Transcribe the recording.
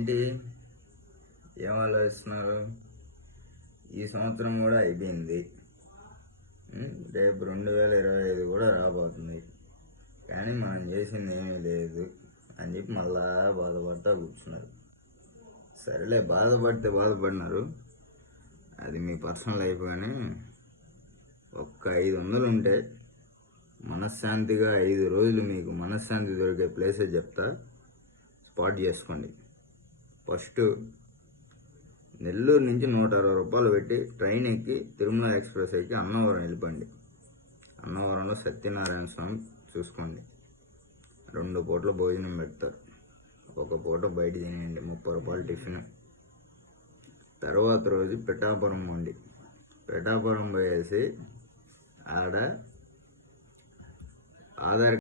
ఏంటి ఏం ఆలోచిస్తున్నారు? ఈ సంవత్సరం కూడా అయిపోయింది. రేపు 2025 కూడా రాబోతుంది. కానీ మనం చేసింది ఏమీ లేదు అని చెప్పి మళ్ళా బాధపడతా కూర్చున్నారు. సరేలే, బాధపడితే బాధపడినారు, అది మీ పర్సనల్ లైఫ్. కానీ ఒక్క 500 ఉంటే మనశ్శాంతిగా 5 రోజులు మీకు మనశ్శాంతి దొరికే ప్లేసే చెప్తా, స్పాట్ చేసుకోండి. ఫస్ట్ నెల్లూరు నుంచి 160 రూపాయలు పెట్టి ట్రైన్ ఎక్కి తిరుమల ఎక్స్ప్రెస్ ఎక్కి అన్నవరం వెళ్ళిపోండి. అన్నవరంలో సత్యనారాయణ స్వామి చూసుకోండి. 2 పూటల భోజనం పెడతారు. 1 పూట బయట తినేయండి, 30 రూపాయలు టిఫిన్. తర్వాత రోజు పిఠాపురం పోండి. పిఠాపురం పోయేసి ఆడ ఆధార్